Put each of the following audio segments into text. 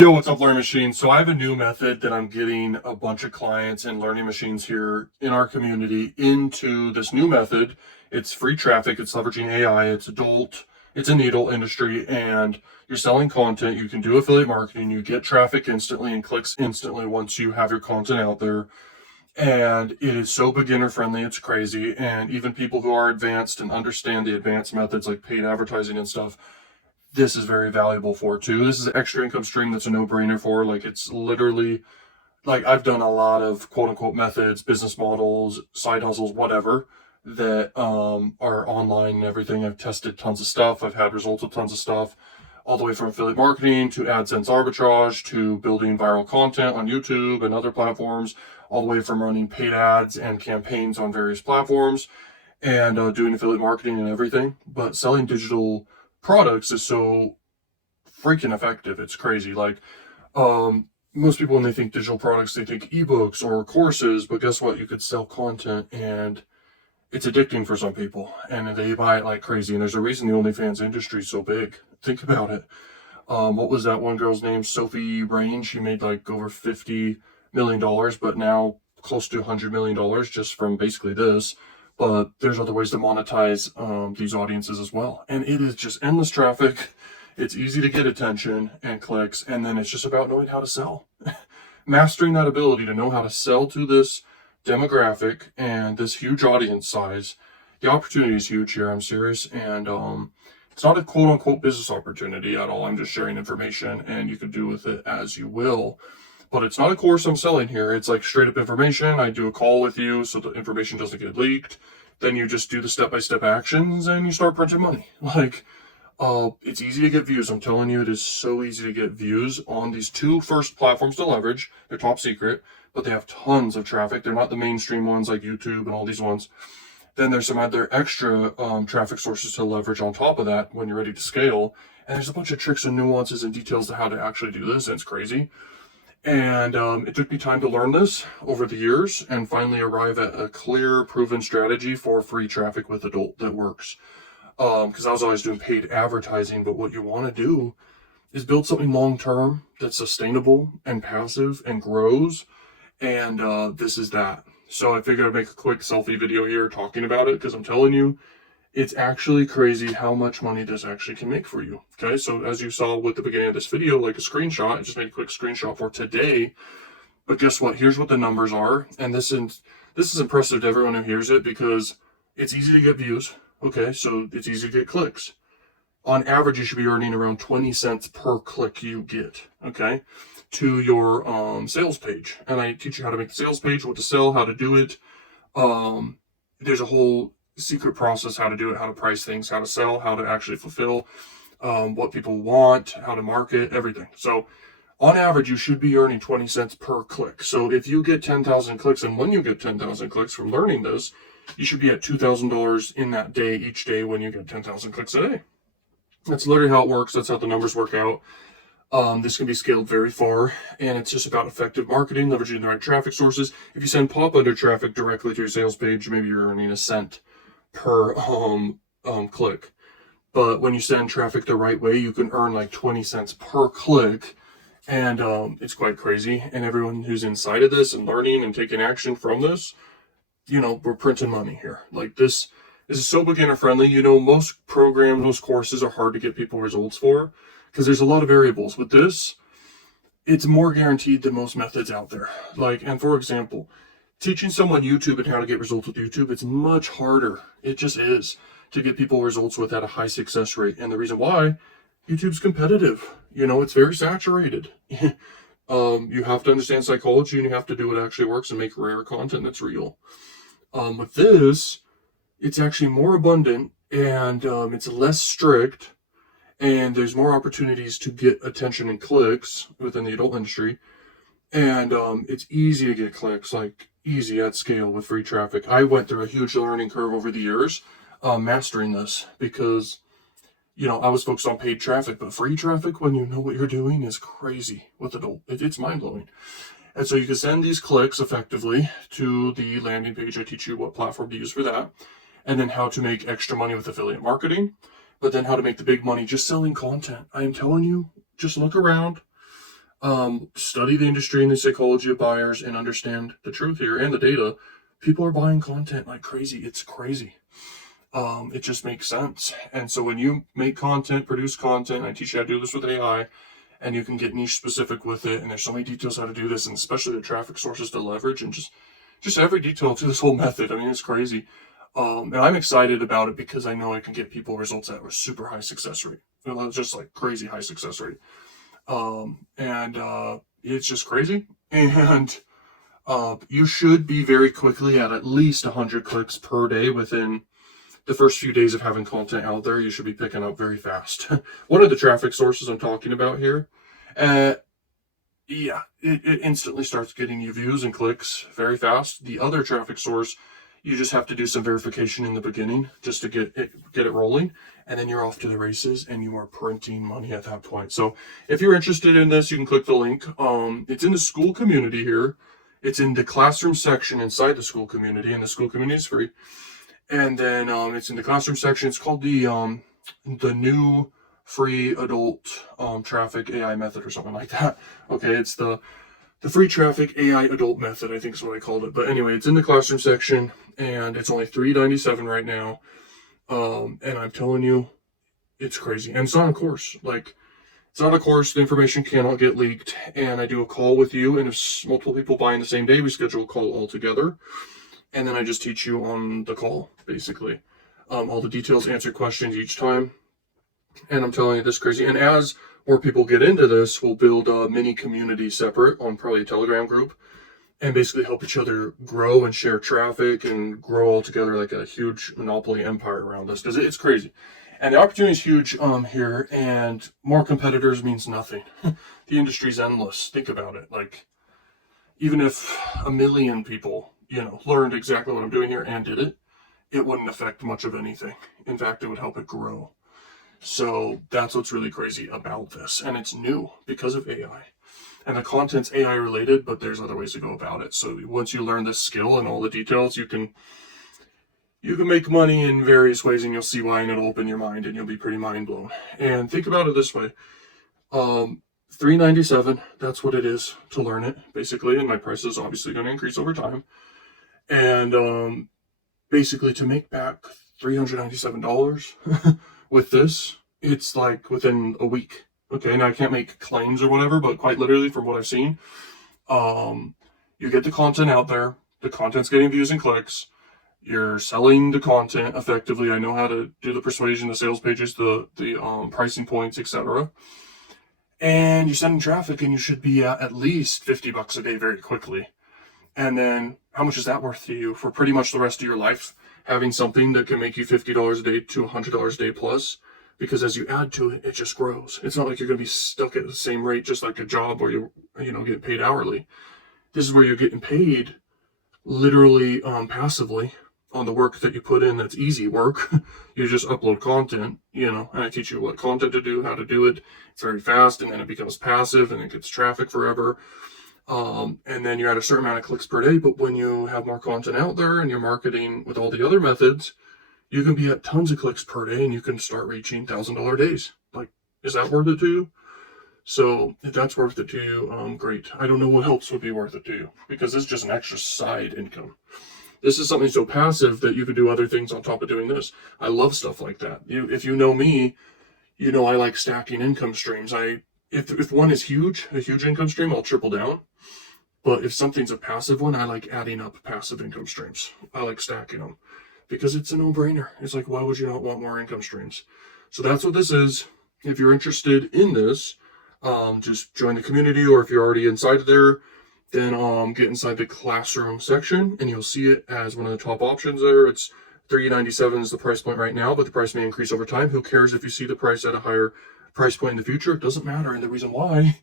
Yo, what's up, Learning Machines? So I have a new method that I'm getting a bunch of clients and Learning Machines here in our community into this new method. It's free traffic. It's leveraging AI. It's adult. It's in the adult industry, and you're selling content. You can do affiliate marketing. You get traffic instantly and clicks instantly once you have your content out there. And it is so beginner friendly. It's crazy. And even people who are advanced and understand the advanced methods like paid advertising and stuff, this is very valuable for too. This is an extra income stream that's a no-brainer for. Like, it's literally, like, I've done a lot of quote unquote methods, business models, side hustles, whatever, that are online and everything. I've tested tons of stuff. I've had results with tons of stuff, all the way from affiliate marketing to AdSense arbitrage to building viral content on YouTube and other platforms, all the way from running paid ads and campaigns on various platforms and doing affiliate marketing and everything. But selling digital products is so freaking effective. It's crazy. Like, most people, when they think digital products, they think ebooks or courses, but guess what? You could sell content, and it's addicting for some people, and they buy it like crazy. And there's a reason the OnlyFans industry is so big. Think about it. What was that one girl's name? Sophie Rain. She made like over $50 million, but now close to $100 million just from basically this. But there's other ways to monetize these audiences as well. And it is just endless traffic. It's easy to get attention and clicks. And then it's just about knowing how to sell. Mastering that ability to know how to sell to this demographic and this huge audience size. The opportunity is huge here. I'm serious. And it's not a quote unquote business opportunity at all. I'm just sharing information, and you can do with it as you will. But it's not a course I'm selling here. It's like straight up information. I do a call with you so the information doesn't get leaked. Then you just do the step-by-step actions and you start printing money. Like, it's easy to get views. I'm telling you, it is so easy to get views on these two first platforms to leverage. They're top secret, but they have tons of traffic. They're not the mainstream ones like YouTube and all these ones. Then there's some other extra traffic sources to leverage on top of that when you're ready to scale. And there's a bunch of tricks and nuances and details to how to actually do this, and it's crazy. And it took me time to learn this over the years and finally arrive at a clear, proven strategy for free traffic with adult that works. Because I was always doing paid advertising, but what you want to do is build something long-term that's sustainable and passive and grows. And this is that. So I figured I'd make a quick selfie video here talking about it, because I'm telling you, it's actually crazy how much money this actually can make for you. Okay, so as you saw with the beginning of this video, like a screenshot, I just made a quick screenshot for today. But guess what? Here's what the numbers are. And this is impressive to everyone who hears it, because it's easy to get views. Okay, so it's easy to get clicks. On average, you should be earning around 20 cents per click you get, okay, to your sales page. And I teach you how to make the sales page, what to sell, how to do it. There's a whole secret process, how to do it, how to price things, how to sell, how to actually fulfill what people want, how to market, everything. So on average, you should be earning 20 cents per click. So if you get 10,000 clicks, and when you get 10,000 clicks from learning this, you should be at $2,000 in that day, each day, when you get 10,000 clicks a day. That's literally how it works. That's how the numbers work out. This can be scaled very far, and it's just about effective marketing, leveraging the right traffic sources. If you send pop under traffic directly to your sales page, maybe you're earning a cent per click. But when you send traffic the right way, you can earn like 20 cents per click. And it's quite crazy. And everyone who's inside of this and learning and taking action from this, we're printing money here. Like, this is so beginner friendly. Most programs, most courses are hard to get people results for, because there's a lot of variables. With this, it's more guaranteed than most methods out there. Like, and for example, teaching someone YouTube and how to get results with YouTube, it's much harder. It just is, to get people results with at a high success rate. And the reason why, YouTube's competitive. It's very saturated. You have to understand psychology, and you have to do what actually works and make rare content that's real. With this, it's actually more abundant, and it's less strict, and there's more opportunities to get attention and clicks within the adult industry. And it's easy to get clicks, like easy at scale with free traffic. I went through a huge learning curve over the years mastering this, because I was focused on paid traffic, but free traffic, when you know what you're doing, is crazy with adult. It's mind-blowing. And so you can send these clicks effectively to the landing page. I teach you what platform to use for that, and then how to make extra money with affiliate marketing, but then how to make the big money just selling content. I am telling you, just look around. Study the industry and the psychology of buyers and understand the truth here and the data. People are buying content like crazy. It's crazy. It just makes sense. And so when you make content, produce content, I teach you how to do this with AI, and you can get niche specific with it. And there's so many details how to do this, and especially the traffic sources to leverage, and just every detail to this whole method. I mean, it's crazy. And I'm excited about it because I know I can get people results that were super high success rate. Just like crazy high success rate. And it's just crazy. And you should be very quickly at least 100 clicks per day within the first few days of having content out there. You should be picking up very fast. One of the traffic sources I'm talking about here, yeah, it instantly starts getting you views and clicks very fast. The other traffic source, you just have to do some verification in the beginning just to get it rolling, and then you're off to the races and you are printing money at that point. So if you're interested in this, you can click the link. It's in the school community here. It's in the classroom section inside the school community, and the school community is free. And then it's in the classroom section. It's called the new free adult traffic AI method or something like that. Okay, it's the free traffic AI adult method, I think is what I called it. But anyway, it's in the classroom section, and it's only $3.97 right now. And I'm telling you, it's crazy. And it's not a course. Like, it's not a course. The information cannot get leaked. And I do a call with you, and if multiple people buy in the same day, we schedule a call all together. And then I just teach you on the call, basically. All the details, answer questions each time. And I'm telling you, this is crazy. And as more people get into this, we'll build a mini community separate on probably a Telegram group and basically help each other grow and share traffic and grow all together like a huge monopoly empire around this, because it's crazy. And the opportunity is huge here, and more competitors means nothing. The industry's endless. Think about it. Like, even if 1 million people, learned exactly what I'm doing here and did it, it wouldn't affect much of anything. In fact, it would help it grow. So that's what's really crazy about this. And it's new because of AI. And the content's AI related, but there's other ways to go about it. So once you learn this skill and all the details, you can make money in various ways, and you'll see why, and it'll open your mind, and you'll be pretty mind blown. And think about it this way. $3.97, that's what it is to learn it, basically. And my price is obviously going to increase over time. And basically, to make back $397 with this, it's like within a week. Okay, now I can't make claims or whatever, but quite literally from what I've seen, you get the content out there, the content's getting views and clicks, you're selling the content effectively. I know how to do the persuasion, the sales pages, the pricing points, etc. And you're sending traffic, and you should be at least $50 a day very quickly. And then how much is that worth to you for pretty much the rest of your life? Having something that can make you $50 a day to $100 a day plus, because as you add to it, it just grows. It's not like you're going to be stuck at the same rate, just like a job where you get paid hourly. This is where you're getting paid literally passively on the work that you put in. That's easy work. You just upload content, and I teach you what content to do, how to do it. It's very fast, and then it becomes passive, and it gets traffic forever. And then you're at a certain amount of clicks per day. But when you have more content out there and you're marketing with all the other methods, you can be at tons of clicks per day, and you can start reaching $1,000 days. Like, is that worth it to you? So if that's worth it to you, great. I don't know what else would be worth it to you, because this is just an extra side income. This is something so passive that you can do other things on top of doing this. I love stuff like that. If you know me, I like stacking income streams. If one is huge, a huge income stream, I'll triple down. But if something's a passive one, I like adding up passive income streams. I like stacking them because it's a no-brainer. It's like, why would you not want more income streams? So that's what this is. If you're interested in this, just join the community, or if you're already inside there, then get inside the classroom section, and you'll see it as one of the top options there. It's $3.97 is the price point right now, but the price may increase over time. Who cares if you see the price at a higher price point in the future? It doesn't matter. And the reason why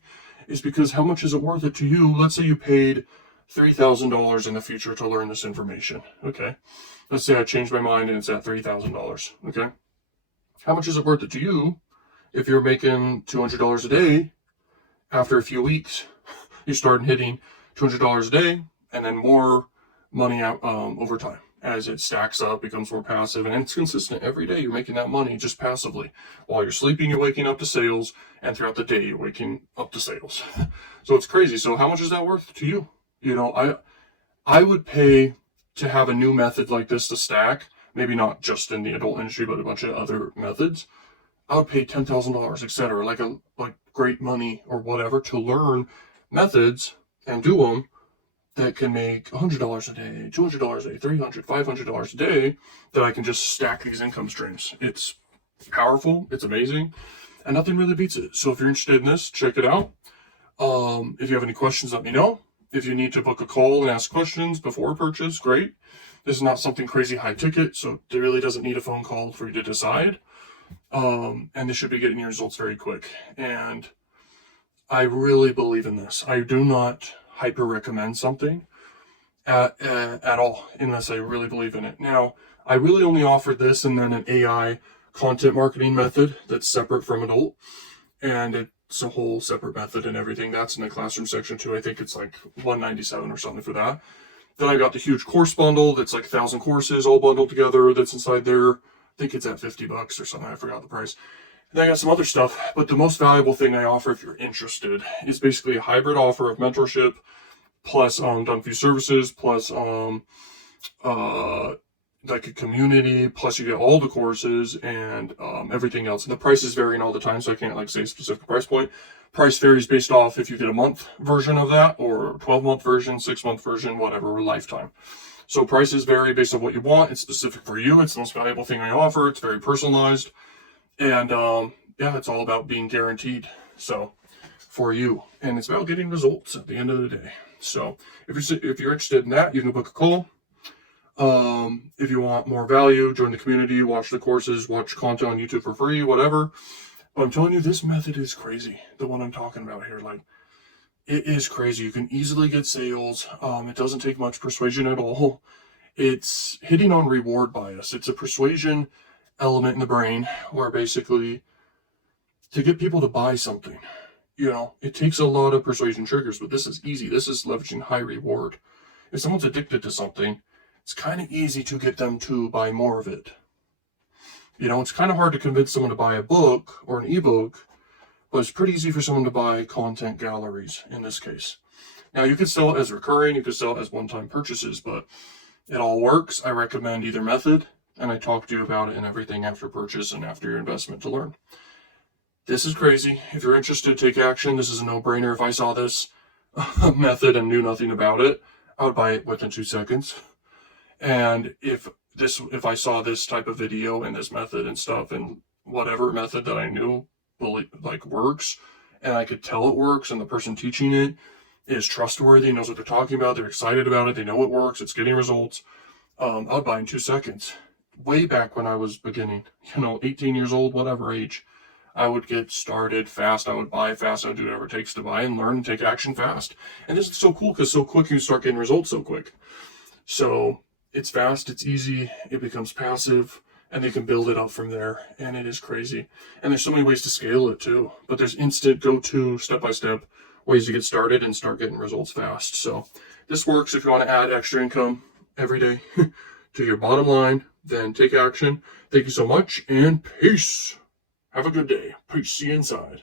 is because how much is it worth it to you? Let's say you paid $3,000 in the future to learn this information. Okay. Let's say I changed my mind and it's at $3,000. Okay. How much is it worth it to you if you're making $200 a day? After a few weeks, you start hitting $200 a day, and then more money out over time. as it stacks up, becomes more passive, and it's consistent. Every day you're making that money just passively. While you're sleeping, you're waking up to sales, and throughout the day, you're waking up to sales. So it's crazy. So how much is that worth to you? You know, I would pay to have a new method like this to stack, maybe not just in the adult industry, but a bunch of other methods. I would pay $10,000, etc., like great money or whatever, to learn methods and do them that can make $100 a day, $200 a day, $300, $500 a day, that I can just stack these income streams. It's powerful, it's amazing, and nothing really beats it. So if you're interested in this, check it out. If you have any questions, let me know. If you need to book a call and ask questions before purchase, great. This is not something crazy high ticket, so it really doesn't need a phone call for you to decide. And this should be getting your results very quick. And I really believe in this. I do not hyper recommend something at all unless I really believe in it. Now, I really only offered this and then an AI content marketing method that's separate from adult, and it's a whole separate method and everything. That's in the classroom section too. I think it's like $197 or something for that. Then I got the huge course bundle that's like 1,000 courses all bundled together that's inside there. I think it's at $50 or something. I forgot the price. And I got some other stuff, but the most valuable thing I offer, if you're interested, is basically a hybrid offer of mentorship plus done for you services plus like a community, plus you get all the courses and everything else. And the prices varying all the time, so I can't like say a specific price point. Price varies based off if you get a month version of that or 12-month version, 6-month version, whatever, or lifetime. So prices vary based on what you want. It's specific for you. It's the most valuable thing I offer. It's very personalized. And yeah, it's all about being guaranteed. So for you, and it's about getting results at the end of the day. So if you're interested in that, you can book a call. If you want more value, join the community, watch the courses, watch content on YouTube for free, whatever. But I'm telling you, this method is crazy. The one I'm talking about here, like, it is crazy. You can easily get sales. It doesn't take much persuasion at all. It's hitting on reward bias. It's a persuasion element in the brain where basically to get people to buy something, you know, it takes a lot of persuasion triggers, but this is easy. This is leveraging high reward. If someone's addicted to something, it's kind of easy to get them to buy more of it. You know, it's kind of hard to convince someone to buy a book or an ebook, but it's pretty easy for someone to buy content galleries in this case. Now, you could sell it as recurring, you could sell it as one-time purchases, but it all works. I recommend either method, and I talk to you about it and everything after purchase and after your investment to learn. This is crazy. If you're interested, take action. This is a no-brainer. If I saw this method and knew nothing about it, I would buy it within 2 seconds. And if I saw this type of video and this method and stuff and whatever method that I knew like works, and I could tell it works, and the person teaching it is trustworthy, knows what they're talking about, they're excited about it, they know it works, it's getting results, I'd buy in 2 seconds. Way back when I was beginning, 18 years old, whatever age, I would get started fast, I would buy fast, I would do whatever it takes to buy and learn and take action fast. And this is so cool because so quick you start getting results so quick. So it's fast, it's easy, it becomes passive, and they can build it up from there, and it is crazy. And there's so many ways to scale it too, but there's instant go-to, step-by-step ways to get started and start getting results fast. So this works if you want to add extra income every day to your bottom line, then take action. Thank you so much, and peace. Have a good day. Peace. See you inside.